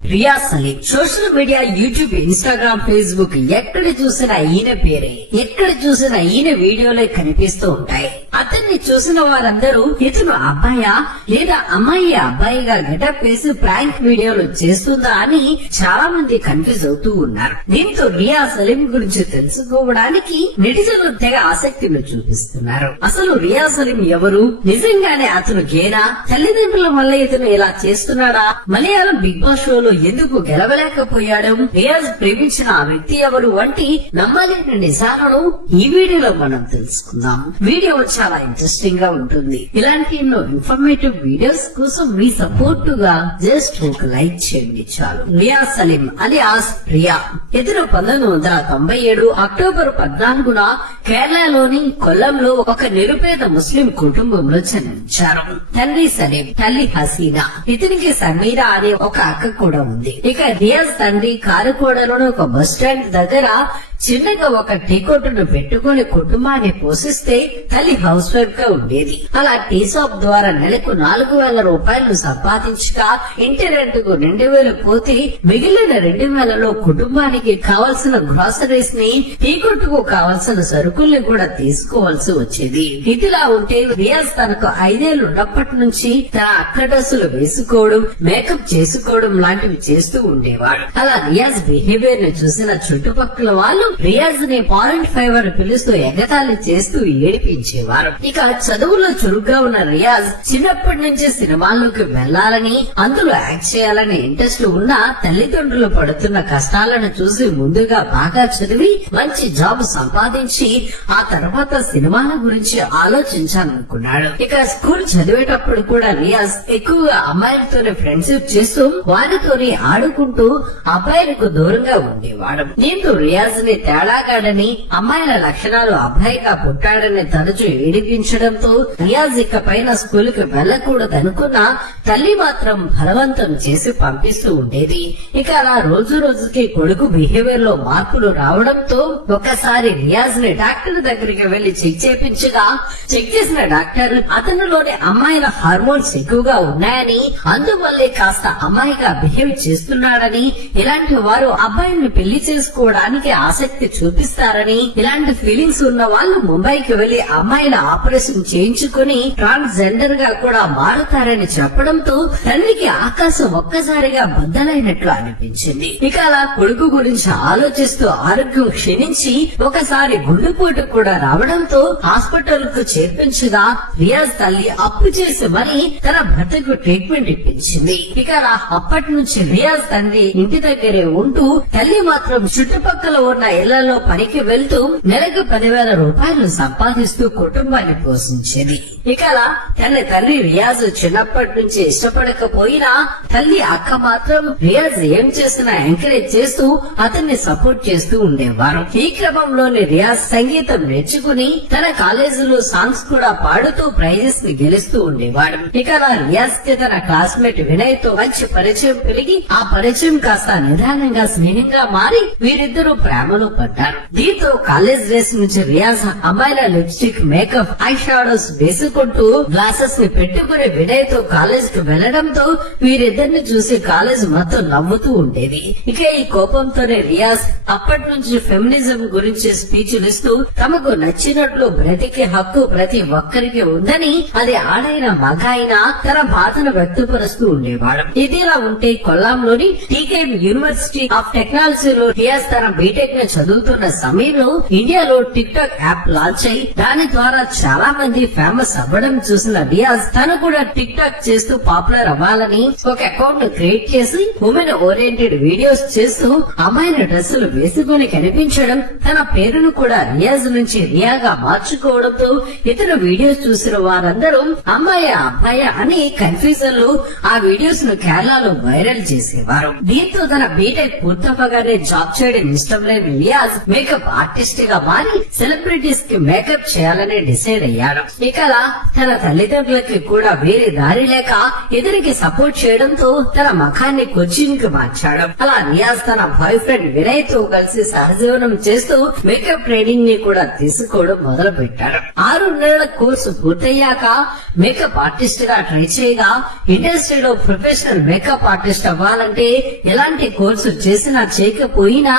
Riyaz Saleem social media, YouTube, Instagram, Facebook ఎక్కడ చూసినా ఈయన పేరే, ఎక్కడ చూసినా ఈయన వీడియోలే కనిపిస్తూ ఉంటాయి. అతన్ని చూసిన వారందరూ ఇతను అబ్బాయా లేదా అమ్మాయి అబ్బాయిగా గెటప్ వేసి ప్రాంక్ వీడియోలు చేస్తుందా అని చాలా మంది కన్ఫ్యూజ్ అవుతూ ఉన్నారు. దీంతో రియాజ్ సలీం గురించి తెలుసుకోవడానికి నెటిజన్లు తెగ ఆసక్తిని చూపిస్తున్నారు. అసలు రియాజ్ సలీం ఎవరు? నిజంగానే అతను గేనా? తల్లిదండ్రుల వల్ల ఇతను ఇలా చేస్తున్నాడా? మలయాళం బిగ్ బాస్ షోలో ఎందుకు గెలవలేకపోయాడు? రియాజ్ ప్రేమించిన ఆ వ్యక్తి ఎవరు వంటి నమ్మలేని నిజాలను ఈ వీడియోలో మనం తెలుసుకుందాం. వీడియో చాలా ఇంట్రెస్టింగ్ గా ఉంటుంది. ఇలాంటి ఎన్నో ఇన్ఫర్మేటివ్ వీడియోస్ కోసం మీ సపోర్ట్ గా జస్ట్ ఒక లైక్ చేయండి చాలు. రియాజ్ సలీం అలియాస్ ప్రియా ఇతను 1997 అక్టోబర్ 14న కేరళలోని కొల్లంలో ఒక నిరుపేద ముస్లిం కుటుంబంలో జన్మించారు. తండ్రి సలీం, తల్లి హసీనా. ఇతనికి సమీరా అనే ఒక అక్క కూడా ఉంది. ఇక రియాజ్ తండ్రి కారుకోడలోని ఒక బస్ స్టాండ్ దగ్గర చిన్నగా ఒక టీ కొట్టును పెట్టుకుని కుటుంబాన్ని పోషిస్తే తల్లి హౌస్ వైఫ్ గా ఉండేది. అలా టీ షాప్ ద్వారా నెలకు 4,000 రూపాయలు సంపాదించగా ఇంటి రెంట్ కు 2,000 పోతే మిగిలిన 2,000లో కుటుంబానికి కావలసిన గ్రాసరీస్ ని, టీ కొట్టుకు కావలసిన సరుకుల్ని కూడా తీసుకోవాల్సి వచ్చేది. ఇదిలా ఉంటే రియాజ్ తనకు 5 ఏళ్లు ఉన్నప్పటి నుంచి తన అక్క డ్రెస్సులు వేసుకోవడం, మేకప్ చేసుకోవడం లాంటివి చేస్తూ ఉండేవాడు. అలా రియాజ్ బిహేవియర్ ని చూసిన చుట్టుపక్కల వాళ్ళు రియాజ్ ని పాయింట్ ఫైవర్ పిలుస్తూ ఎగతాళి చేస్తూ ఏడిపించేవారు. ఇక చదువులో చురుగ్గా ఉన్న రియాజ్ చిన్నప్పటి నుంచి సినిమాల్లోకి వెళ్లాలని, అందులో యాక్ట్ చేయాలని ఇంట్రెస్ట్ ఉన్న తల్లిదండ్రులు పడుతున్న కష్టాలను చూసి ముందుగా బాగా చదివి మంచి జాబ్ సంపాదించి ఆ తర్వాత సినిమాల గురించి ఆలోచించాలనుకున్నాడు. ఇక స్కూల్ చదివేటప్పుడు కూడా రియాజ్ ఎక్కువగా అమ్మాయిలతోనే ఫ్రెండ్షిప్ చేస్తూ వారితోనే ఆడుకుంటూ అబ్బాయిలకు దూరంగా ఉండేవాడు. దీంతో రియాజ్ ని తేడాగాడని, అమ్మాయిల లక్షణాలు అబ్బాయిగా పుట్టాడని తరచూ ఏడిపించడంతో రియాజ్ ఇక పైన స్కూల్ కి వెళ్లకూడదనుకున్నా తల్లి మాత్రం బలవంతం చేసి పంపిస్తూ ఉండేది. ఇక అలా రోజు రోజుకి కొడుకు బిహేవియర్ లో మార్పులు రావడంతో ఒకసారి రియాజ్ ని డాక్టర్ దగ్గరికి వెళ్లి చెక్ చేపించగా చెక్ చేసిన డాక్టర్ అతనిలోని అమ్మాయిల హార్మోన్స్ ఎక్కువగా ఉన్నాయని, అందువల్లే కాస్త అమ్మాయిగా బిహేవ్ చేస్తున్నాడని, ఇలాంటి వారు అబ్బాయిని పెళ్లి చేసుకోవడానికి ఆసక్తి చూపిస్తారని, ఇలాంటి ఫీలింగ్స్ ఉన్న వాళ్ళు ముంబైకి వెళ్లి అమ్మాయిల ఆపరేషన్ చేయించుకుని ట్రాన్స్జెండర్ గా కూడా మారుతారని చెప్పడంతో తండ్రికి ఆకాశం ఒక్కసారిగా బద్దలైనట్లు అనిపించింది. ఇక అలా కొడుకు గురించి ఆలోచిస్తూ ఆరోగ్యం క్షీణించి ఒకసారి గుండెపోటు కూడా రావడంతో హాస్పిటల్ కు చేర్పించగా రియాజ్ తల్లి అప్పు చేసి మరీ తన భర్తకు ట్రీట్మెంట్ ఇప్పించింది. ఇక అలా అప్పటి నుంచి రియాజ్ తండ్రి ఇంటి దగ్గరే ఉంటూ తల్లి మాత్రం చుట్టుపక్కల ఉన్న ఇళ్లలో పనికి వెళ్తూ నెలకు 10,000 రూపాయలు సంపాదిస్తూ కుటుంబాన్ని పోషించేది. ఇక అలా తన తండ్రి రియాజ్ చిన్నప్పటి నుంచి ఇష్టపడకపోయినా తల్లి అక్క మాత్రం రియాజ్ ఏం చేసినా ఎంకరేజ్ చేస్తూ అతన్ని సపోర్ట్ చేస్తూ ఉండేవారు. ఈ క్రమంలోని రియాజ్ సంగీతం నేర్చుకుని తన కాలేజీలో సాంగ్స్ కూడా పాడుతూ ప్రైజెస్ ని గెలుస్తూ ఉండేవాడు. ఇక అలా రియాజ్ కి తన క్లాస్మేట్ వినయ్ తో మంచి పరిచయం పెరిగి ఆ పరిచయం కాస్త నిదానంగా స్నేహంగా మారి వీరిద్దరూ ప్రేమలో పడ్డారు. దీంతో కాలేజ్ డేస్ నుంచి రియాజ్ అమ్మాయిల లిప్స్టిక్, మేకప్, ఐ షాడోస్ వేసుకుంటూ గ్లాసెస్ ని పెట్టుకుని వినయ్ తో కాలేజ్ కు వెళ్లడంతో వీరిద్దరిని చూసి కాలేజ్ మొత్తం నవ్వుతూ ఉండేది. ఇక ఈ కోపంతోనే రియాజ్ అప్పటి నుంచి ఫెమినిజం గురించి స్పీచ్లు ఇస్తూ తమకు నచ్చినట్లు బ్రతికే హక్కు ప్రతి ఒక్కరికి ఉందని, అది ఆడైన మగ అయినా తన బాధను వ్యక్తపరుస్తూ ఉండేవాడు. ఇదిలా ఉంటే కొల్లాంలోని టీకే యూనివర్సిటీ ఆఫ్ టెక్నాలజీలో రియాజ్ తన బీటెక్ ని చదువుతున్న సమయంలో ఇండియాలో టిక్ టాక్ యాప్ లాంచ్ అయి దాని ద్వారా చాలా మంది ఫేమస్ అవ్వడం చూసిన రియాజ్ తను కూడా టిక్ టాక్ చేస్తూ పాపులర్ అవ్వాలని ఒక అకౌంట్ క్రియేట్ చేసి ఉమెన్ ఓరియంటెడ్ వీడియోస్ చేస్తూ అమ్మాయిల డ్రెస్సులు వేసుకుని కనిపించడం, తన పేరును కూడా రియాజ్ నుంచి రియాగా మార్చుకోవడంతో ఇతర వీడియోస్ చూసిన వారందరూ అమ్మాయి అబ్బాయి అని కన్ఫ్యూజన్ లో ఆ వీడియోస్ ను కేరళలో వైరల్ చేసేవారు. దీంతో తన బీటెక్ పూర్తవగానే జాబ్ చేయడం ఇష్టం లేని రియాజ్ మేకప్ ఆర్టిస్ట్ గా మారి సెలబ్రిటీస్ కి మేకప్ చేయాలని డిసైడ్ అయ్యాడు. ఇక అలా తన తల్లిదండ్రులకి కూడా వేరే దారి లేక ఎదురికి సపోర్ట్ చేయడంతో తన ముఖాన్ని కొచ్చిన్ కి మార్చాడు. అలా రియాజ్ తన బాయ్ ఫ్రెండ్ వినయ్ తో కలిసి సహజీవనం చేస్తూ మేకప్ ట్రైనింగ్ ని కూడా తీసుకోవడం మొదలు పెట్టాడు. 6 నెలల కోర్సు పూర్తయ్యాక మేకప్ ఆర్టిస్ట్ గా ట్రై చేయగా ఇండస్ట్రీలో ప్రొఫెషనల్ మేకప్ ఆర్టిస్ట్ అవ్వాలంటే ఎలాంటి కోర్సు చేసినా చేయకపోయినా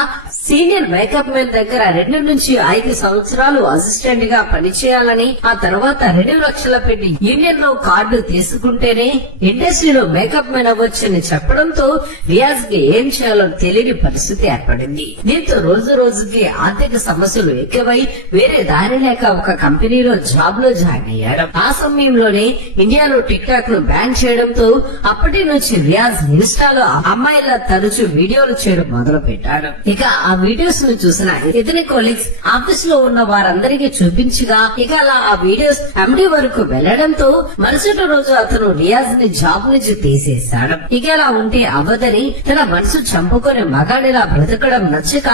సీనియర్ మేకప్ మెన్ దగ్గర 2 నుంచి 5 సంవత్సరాలు అసిస్టెంట్ గా పనిచేయాలని, ఆ తర్వాత 2 లక్షల పెట్టి యూనియన్ లో కార్డు తీసుకుంటేనే ఇండస్ట్రీలో మేకప్ మెన్ అవ్వచ్చని చెప్పడంతో రియాజ్ కి ఏం చేయాలో తెలియని పరిస్థితి ఏర్పడింది. దీంతో రోజు రోజుకి ఆర్థిక సమస్యలు ఎక్కువై వేరే దారి లేక ఒక కంపెనీలో జాబ్ లో జాయిన్ అయ్యాడు. ఆ సమయంలోనే ఇండియాలో టిక్ టాక్ ను బ్యాన్ చేయడంతో అప్పటి నుంచి రియాజ్ ఇన్స్టాలో అమ్మాయిల తరచు వీడియోలు చేయడం మొదలు పెట్టాడు. ఇక ఆ వీడియోస్ ను చూసిన ఇతని కొలీగ్స్ ఆఫీస్ లో ఉన్న వారందరికీ చూపించగా ఇక అలా ఆ వీడియోస్ ఎండి వరకు వెళ్లడంతో మరుసటి రోజు అతను రియాజ్ ని జాబ్ నుంచి తీసేశాడు. ఇక అలా ఉంటే అవ్వదని తన మనసు చంపుకొని మగాడిలా బ్రతకడం నచ్చక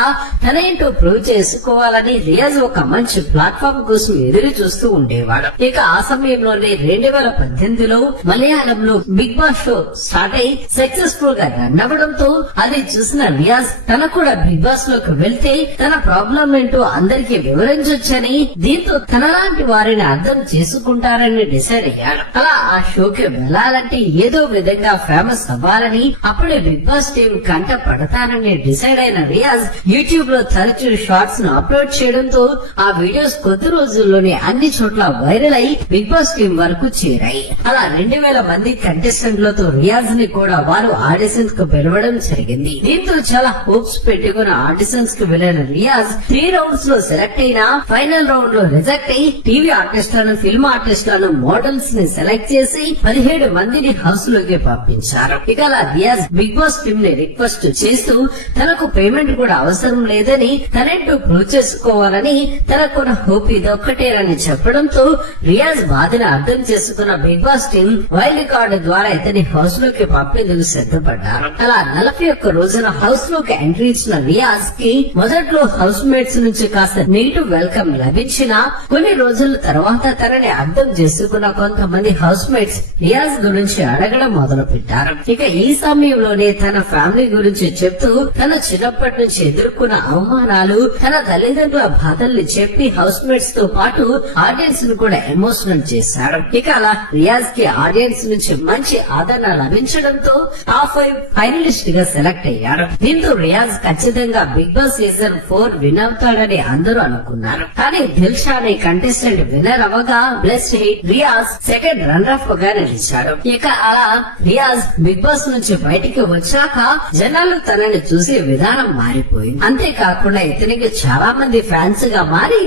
తనేంటో ప్రూవ్ చేసుకోవాలని రియాజ్ ఒక మంచి ప్లాట్ఫామ్ కోసం ఎదురు చూస్తూ ఉండేవాడు. ఇక ఆ సమయంలోనే 2018లో మలయాళంలో బిగ్ బాస్ షో స్టార్ట్ అయి సక్సెస్ఫుల్ గా రన్ అవ్వడంతో అది చూసిన రియాజ్ తనకు కూడా బిగ్ బాస్ లోకి వెళ్తే తన ప్రాబ్లం ఏంటో అందరికీ వివరించొచ్చని, దీంతో తనలాంటి వారిని అర్థం చేసుకుంటారని డిసైడ్ అయ్యాడు. అలా ఆ షోకి వెళ్లాలంటే ఏదో విధంగా ఫేమస్ అవ్వాలని, అప్పుడే బిగ్ బాస్ టీం కంట పడతానని డిసైడ్ అయిన రియాజ్ యూట్యూబ్ లో తరచూ షార్ట్స్ ను అప్లోడ్ చేయడంతో ఆ వీడియోస్ కొద్ది రోజుల్లోనే అన్ని చోట్ల వైరల్ అయి బిగ్ బాస్ టీం వరకు చేరాయి. అలా 2000 మంది కంటెస్టెంట్లతో రియాజ్ ని కూడా వారు ఆడిషన్స్ కు పిలవడం జరిగింది. దీంతో చాలా హోప్స్ పెట్టుకున్న ఆడిషన్స్ కు వెళ్లిన రియాజ్ 3 రౌండ్స్ లో సెలెక్ట్ అయినా ఫైనల్ రౌండ్ లో రిజెక్ట్ అయి టీవీ ఆర్టిస్టులను, ఫిల్మ్ ఆర్టిస్టులను, మోడల్స్ ని సెలెక్ట్ చేసి 17 మందిని హౌస్ లోకి పంపించారు. ఇక అలా రియాజ్ బిగ్ బాస్ టీమ్ ని రిక్వెస్ట్ చేస్తూ తనకు పేమెంట్ కూడా అవసరం లేదని, తనేంటో ప్రూవ్ చేసుకోవాలని, తనకున్న హోప్ ఇదొక్కటేనని చెప్పడంతో రియాజ్ బాధని అర్థం చేసుకున్న Bigg Boss team wild card ద్వారా ఇతని హౌస్ లోకి పంపేందుకు సిద్ధపడ్డారు. అలా 41 రోజున హౌస్ లోకి ఎంట్రీ ఇచ్చిన రియాజ్ కి మొదట్లో హౌస్ మేట్స్ నుంచి కాస్త నెగిటివ్ వెల్కమ్ లభించినా కొన్ని రోజుల తర్వాత తనని అర్థం చేసుకున్న కొంతమంది హౌస్ మేట్స్ రియాజ్ గురించి అడగడం మొదలు పెట్టారు. ఇక ఈ సమయంలోనే తన ఫ్యామిలీ గురించి చెప్తూ తన చిన్నప్పటి నుంచి ఎదుర్కొన్న అవమానాలు, తన తల్లిదండ్రుల బాధల్ని చెప్పి హౌస్ మేట్స్ తో పాటు ఆడియన్స్ ను కూడా ఎమోషనల్ చేశాడు. ఇక అలా రియాజ్ కి ఆడియన్స్ నుంచి మంచి ఆదరణ లభించడంతో టాప్ 5 ఫైనలిస్ట్ గా సెలెక్ట్ అయ్యాడు. దీంతో రియాజ్ ఖచ్చితంగా బిగ్ బాస్ సీజన్ 4 విన్ అవుతాడని అందరూ అనుకున్నారు. కానీ దిల్షా అనే కంటెస్టెంట్ విన్నర్ అవగా బ్లెస్డ్ హిట్ రియాజ్ సెకండ్ రన్నర్ అప్ గా నిలిచాడు. ఇక అలా రియాజ్ బిగ్ బాస్ నుంచి బయటికి వచ్చాక జనాలు తనని చూసే విధానం మారిపోయింది. అంతేకాకుండా ఇతనికి చాలా మంది ఫ్యాన్స్ గా మారి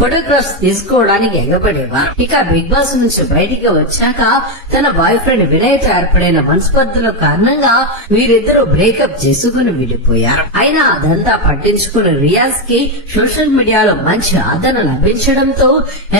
ఫోటోగ్రాఫ్స్ తీసుకోవడానికి ఎగబడేవారు. ఇక బిగ్ బాస్ నుంచి బయటికి వచ్చాక తన బాయ్ ఫ్రెండ్ వినయ్ తో ఏర్పడిన మనస్పర్ధల కారణంగా వీరిద్దరూ బ్రేకప్ చేసుకుని విడిపోయారు. అయినా అదంతా పట్టించుకుని రియాజ్ కి సోషల్ మీడియాలో మంచి ఆదరణ లభించడంతో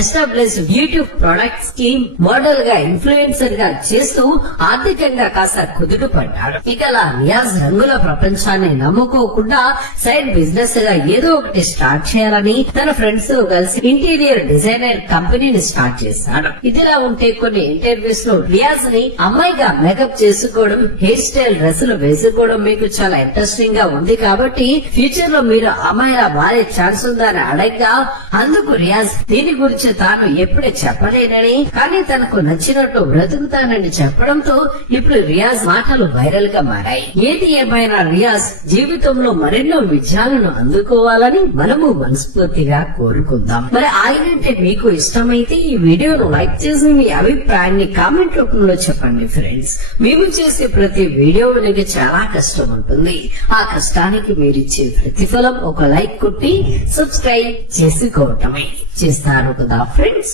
ఎస్టాబ్లిష్డ్ యూట్యూబ్ ప్రొడక్ట్స్ కి మోడల్ గా, ఇన్ఫ్లుయెన్సర్ గా చేస్తూ ఆర్థికంగా కాస్త కుదుట పడ్డాడు. ఇక అలా రియాజ్ రంగుల ప్రపంచాన్ని నమ్ముకోకుండా సైడ్ బిజినెస్ గా ఏదో ఒకటి స్టార్ట్ చేయాలని తన ఫ్రెండ్స్ తో కలిసి ఇంటీరియర్ డిజైనర్ కంపెనీని స్టార్ట్ చేశాడు. ఇదిలా ఉంటే కొన్ని ఇంటర్వ్యూస్ లో రియాజ్ ని అమ్మాయిగా మేకప్ చేసుకోవడం, హెయిర్ స్టైల్, డ్రెస్సులు వేసుకోవడం మీకు చాలా ఇంట్రెస్టింగ్ గా ఉంది కాబట్టి ఫ్యూచర్ లో మీరు అమ్మాయిలా మారే ఛాన్స్ ఉందని అడగ్గా అందుకు రియాజ్ దీని గురించి తాను ఎప్పుడే చెప్పలేనని, కానీ తనకు నచ్చినట్టు బ్రతుకుతానని చెప్పడంతో ఇప్పుడు రియాజ్ మాటలు వైరల్ గా మారాయి. ఏది ఏమైనా రియాజ్ జీవితంలో మరెన్నో విజయాలను అందుకోవాలని మనము మనస్ఫూర్తిగా కోరుకుందాం. మరి ఆయనంటే మీకు ఇష్టమైతే ఈ వీడియోను లైక్ చేసి మీ అభిప్రాయాన్ని కామెంట్ రూపంలో చెప్పండి ఫ్రెండ్స్. మేము చేసే ప్రతి వీడియో వెనుక చాలా కష్టం ఉంటుంది. ఆ కష్టానికి మీరిచ్చే ప్రతిఫలం ఒక లైక్ కొట్టి సబ్స్క్రైబ్ చేసుకోవటమే. చేస్తారు కదా ఫ్రెండ్స్.